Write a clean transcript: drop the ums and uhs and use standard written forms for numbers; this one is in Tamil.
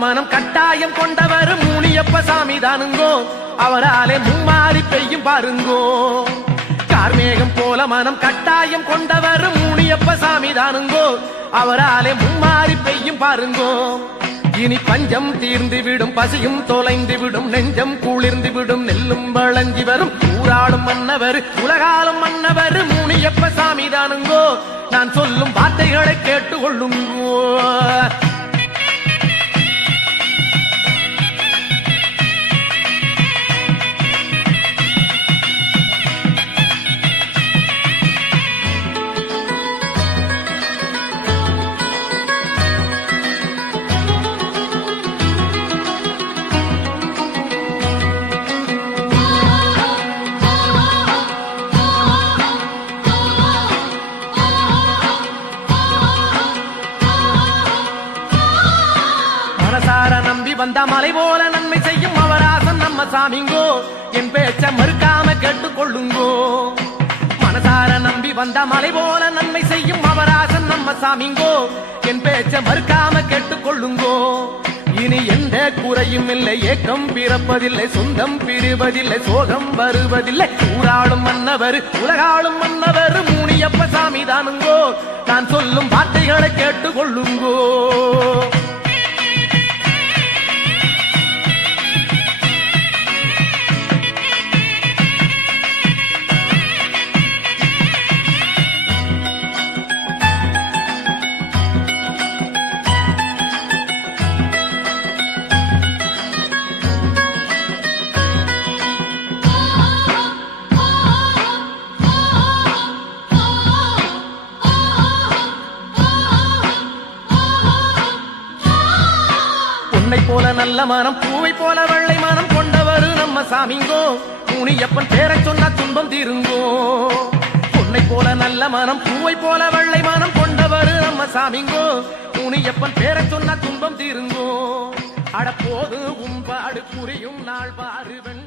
மனம் கட்டாயம் கொண்டவர் முனியப்ப சாமி தானுங்கோ, அவராலே மும்மாறி பெய்யும் பாருங்கோ. கார்மேகம் போல மனம் கட்டாயம் கொண்டவர் முனியப்ப சாமி தானுங்கோ, அவராலே மும்மாறி பெய்யும் பாருங்கோ. இனி பஞ்சம் தீர்ந்து விடும், பசியும் தொலைந்து விடும், நெஞ்சம் குளிர்ந்து விடும், நெல்லும் வழங்கி வரும் ஊராடும் மன்னவர், உலகாலும் மன்னவர் முனியப்ப சாமி தானுங்கோ. நான் சொல்லும் வார்த்தைகளை கேட்டுக்கொள்ளுங்கோ. நம்பி வந்த மலை போல நன்மை செய்யும் அவராசன் நம்ம சாமிங்கோ, என் பேச்ச மறுக்காம கேட்டுக்கொள்ளுங்கோ. மனசார நம்பி வந்த மலை போல நன்மை செய்யும் அவராசன் நம்ம சாமிங்கோ, என் பேச்ச மறுக்காம கேட்டுக்கொள்ளுங்கோ. இனி எந்த குறையும் இல்லை, ஏக்கம் பிறப்பதில்லை, சொந்தம் பிரிவதில்லை, சோகம் வருவதில்லை, ஊராளும் மன்னவர் உலகாளும் மன்னவர் முனியப்ப சாமி தானுங்கோ. நான் சொல்லும் வார்த்தைகளை கேட்டுக்கொள்ளுங்கோ. உன்னை போல நல்ல மனம், பூவை போல வெள்ளை மனம் கொண்டவர் நம்ம சாமிங்கோ, முனியப்பன் பேரை சொன்ன துன்பம் தீருங்கோ. உன்னை போல நல்ல மனம், பூவை போல வெள்ளை மனம் கொண்டவர் நம்ம சாமிங்கோ, முனியப்பன் பேரை சொன்ன துன்பம் தீருங்கோ. அடப்போது உம்பாடு புரியும் நாள் பாருவன்